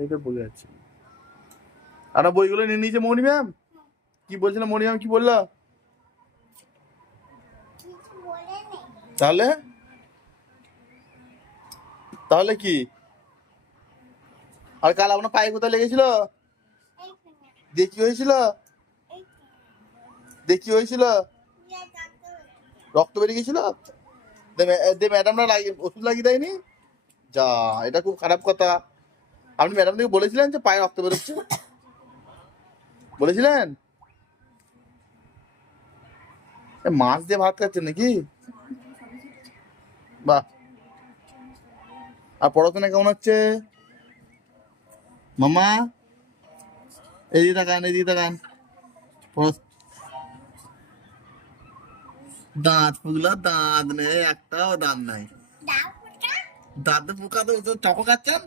এই তো বলে যাচ্ছি। আর বইগুলো নিয়ে নিয়েছে মৌনি ম্যাম। কি বলছিলাম মৌনি ম্যাম কি বললো? তাহলে তাহলে কি? আর কাল আপনার পায়ে কোথায় লেগেছিল? দেখি হয়েছিল? দেখি হয়েছিল? রক্ত বেরিয়ে গেছিল? ম্যাডামরা ওষুধ লাগিয়ে দেয়নি? যা, এটা খুব খারাপ কথা। আপনি ম্যাডামকে বলেছিলেন যে পায়ে রক্ত বেরোচ্ছে? বলেছিলেন? মাছ দিয়ে ভাত খাচ্ছেন নাকি? বাহ। আর পড়াশোনা কেমন হচ্ছে মামা? এদিকে তাকান, এদিকে তাকান। দাঁত পুগলা, দাঁত নেই, একটাও দাঁত নাই। দাঁতে পোকা তো চকো খাচ্ছেন।